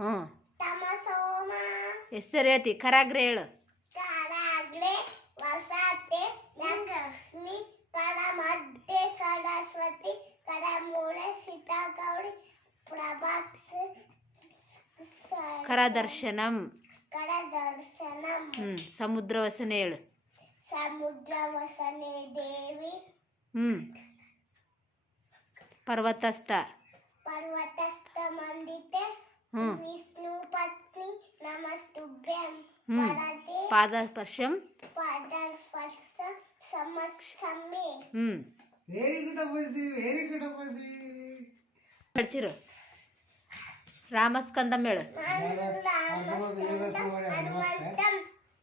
ಹ್ಞೂ. ತಮಸೋಮ ಹೆಸರು ಹೇಳ್ತಿ ಕರಾಗ್ರೆ ಹೇಳು. ಸರಸ್ವತಿ ಕಡ ಸಮುದ್ರ ವಸನೆ ಹೇಳು ಸಮುದ್ರ ವಸನೆ ದೇವಿ ಹ್ಞೂ ಪರ್ವತಸ್ಥ ಪರ್ವತಸ್ಥ ಮಂದಿತೆ ಹ್ಞೂ ವಿಷ್ಣು ಪತ್ನಿ ನಮಸ್ತುಭ್ಯಂ ಹ್ಮ್. ವರದೆ ಪಾದಸ್ಪರ್ಶಂ ಪಾದಸ್ಪರ್ಶ ಸಮಕ್ಷಮೆ ಹ್ಞೂ ವೆರಿ ಗುಡ್ ಅಪ್ಪಾಜಿ ವೆರಿ ಗುಡ್ ಅಪ್ಪಾಜಿ ಹೇಳ್ಚಿರು ರಾಮಸ್ಕಂದಂ ಹೇಳು ಹನುಮಂತಂ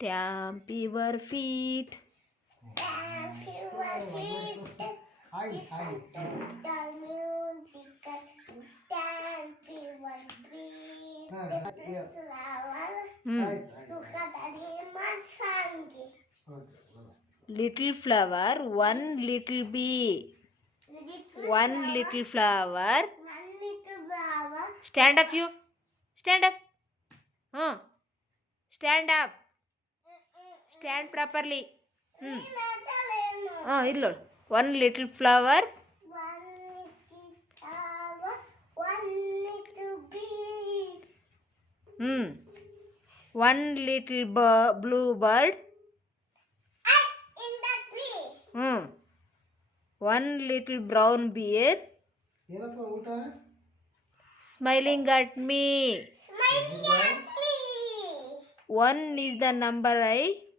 Stamp your feet. Stamp your feet. Listen to the music. Stamp your feet. Hmm. Look at the name Little flower, one little bee. One little flower. One little flower. Stand up, you. Stand up. Hmm. Stand up stand properly ಹ್ಞೂ ಹಾಂ ಇಲ್ಲ one little flower One little flower, one little bee. ಹ್ಞೂ one little ಬ blue bird I in the tree. ಹ್ಞೂ one little brown beer ಏನಪ್ಪ ಊಟ smiling at me Smiling at me. One is the number I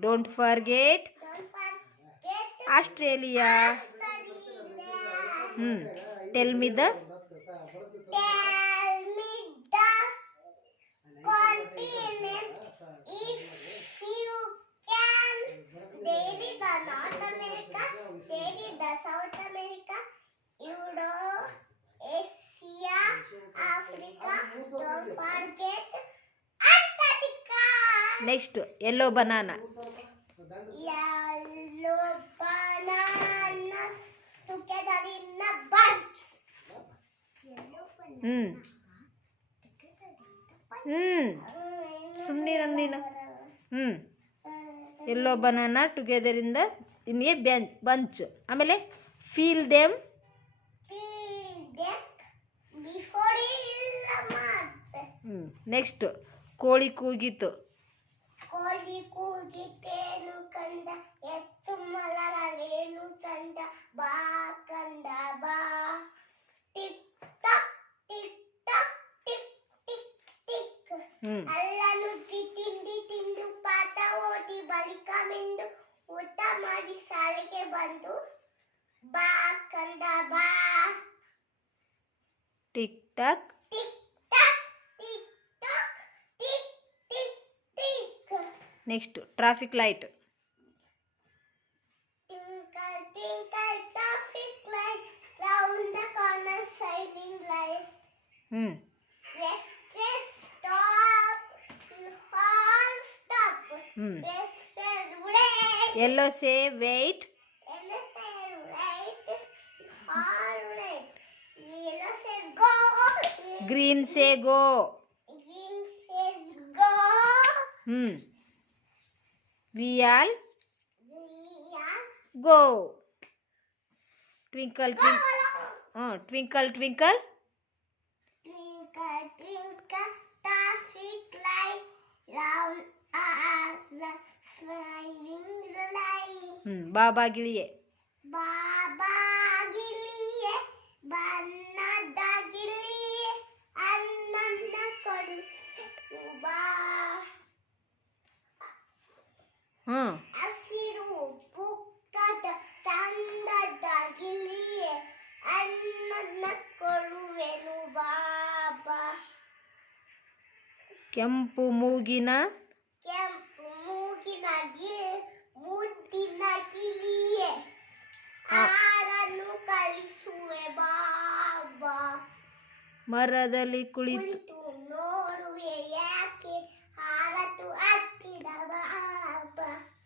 Don't forget Australia. Hmm. Tell me the Tell me the continent if you can. There is the North America, there is the South America, Europe, Asia, Africa. Don't forget next yellow banana Yellow bananas together in a bunch. Yellow ಹ್ಞೂ ಹ್ಞೂ ಸುಮ್ಮನೆ ನೀನು. ಹ್ಞೂ yellow banana ಟುಗೆದರಿಂದ in a ban bunch ಆಮೇಲೆ feel them ಹ್ಞೂ next ಕೋಳಿ ಕೂಗಿತು. ಕೋಳಿ ಕೂಗಿತೇನು ಕಂದ? ಎತ್ತು ಮಲಗಲೇನು ಚಂದ? ಬಾ ಕಂದ ಬಾ. Tick tock tick tock tick tick ಅಲ್ಲ ನುಚ್ಚಿ ತಿಂಡಿ ತಿಂದು ಪಾಠ ಓದಿ ಬಳಿಕ ಮಿಂದು ಊಟ ಮಾಡಿ ಶಾಲೆಗೆ ಬಂದು ಬಾ ಕಂದ ಬಾ. Tick tock tick tock next traffic light. Yellow say wait green say go green say We'll go. Twinkle, twinkle. Uh, twinkle, twinkle. Twinkle, twinkle. Traffic light. Round, uh, shining light. Hmm, Baba Giriye. ಹ್ಞೂ ಹಸಿರು ಪುಕ್ಕದ ತಂದದ ಗಿಳಿಯೇ ಕೊಡುವೆನು ಬಾಬಾ. ಕೆಂಪು ಮೂಗಿನ ಕೆಂಪು ಮೂಗಿನ ಗಿ ಮುದ್ದಿನ ಗಿಳಿಯೇ ಆರನ್ನು ಕಳಿಸುವೆ ಬಾಬಾ. ಮರದಲ್ಲಿ ಕುಳಿತು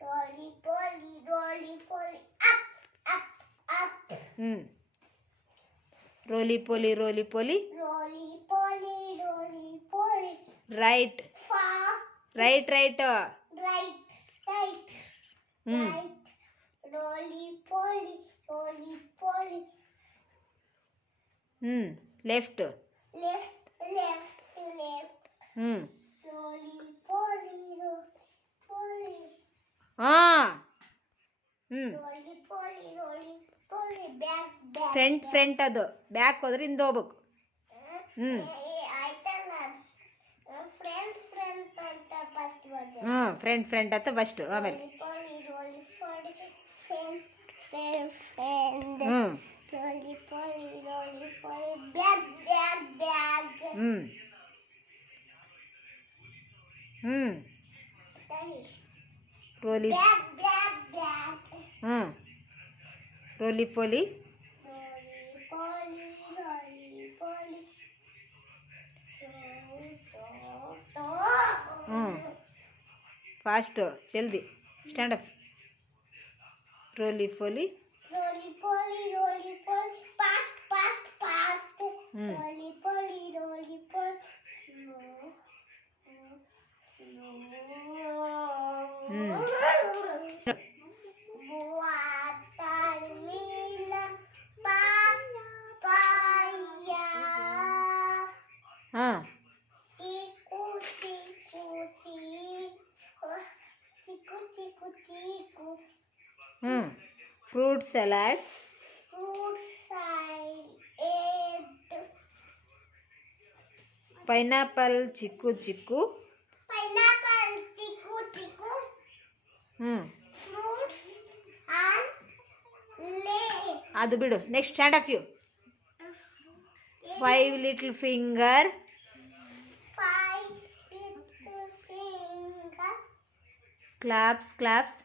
Dolly, Polly, Dolly, Polly, up, up, up. Hmm. Roly poly, roly poly. Roly poly, roly poly. Right. Far. Right, right. Right, right. Hmm. Right. Roly poly, roly poly. Hmm. Left. Left, left, left. Hmm. ಹಾಂ. ಹ್ಞೂ front front ಅದು. Back ಹೋದ್ರೆ ಹಿಂದೆ ಹೋಗ್ಬೇಕು. ಬರ್ತಾರೆ ಹ್ಞೂ front front ಅಂತ first ಆಮೇಲೆ. రోలి రోలి పోలి ఫాస్ట్ జల్దీ. Stand up roly poly. Fast fast fast Fruit salad fruit salad, pineapple chikoo chikoo pineapple tiku tiku, ಹ್ಞೂ fruits and lay. ಅದು ಬಿಡು next stand up you five little finger Five little finger, claps claps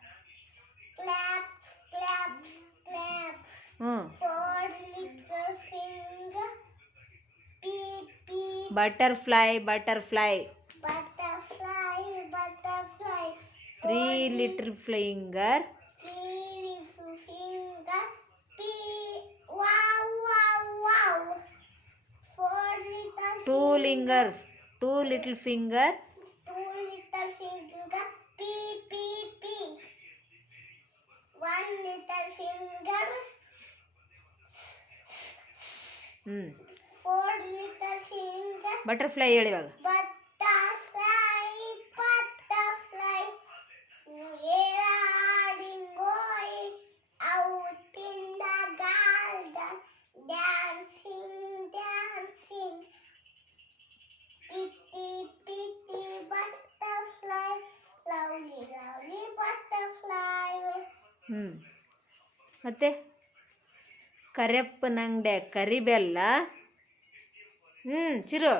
claps, claps, Hmm. Four little finger. Beep. Butterfly, butterfly. Butterfly, butterfly. Three little finger. Three little finger. Beep. Wow, wow, wow. Four little Two finger. Two little finger. ಹ್ಞೂ butterfly ಹೇಳಿ ಇವಾಗ. ಮತ್ತೆ? ಕರೆಪ್ಪನಂಗಡೆ ಕರಿಬೆಲ್ಲ. ಹ್ಞೂ ಚಿರು.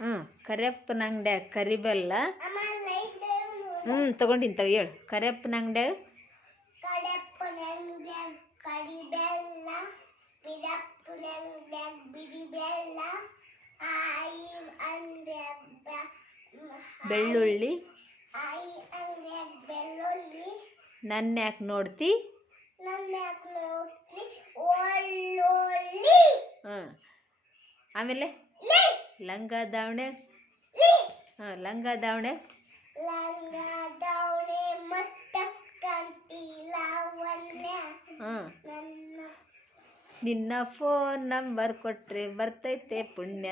ಹ್ಞೂ ಕರೆಪ್ಪನಂಗಡೆ ಕರಿಬೆಲ್ಲ. ಹ್ಞೂ ತಗೊಂಡಿನಿ ತಗ ಹೇಳು. ಕರೆಪ್ಪನಂಗಡೆ ಕಡಪ್ಪನಂಗ ಕಡಿ ಬೆಲ್ಲ ಬಿಡಪ್ಪನಂಗ ಬಿಡಿ ಅಂದ್ರೆ ಬೆಳ್ಳುಳ್ಳಿ. ನನ್ನ ಯಾಕೆ ನೋಡ್ತಿ. ಹಾಂ. ಆಮೇಲೆ? ಲಂಗ ದಾವಣೆ? ಹಾಂ ಲಂಗ ದಾವಣೆ? ಹಾಂ. ನನ್ನ ಫೋನ್ ನಂಬರ್ ಕೊಟ್ರೆ ಬರ್ತೈತೆ ಪುಣ್ಯ.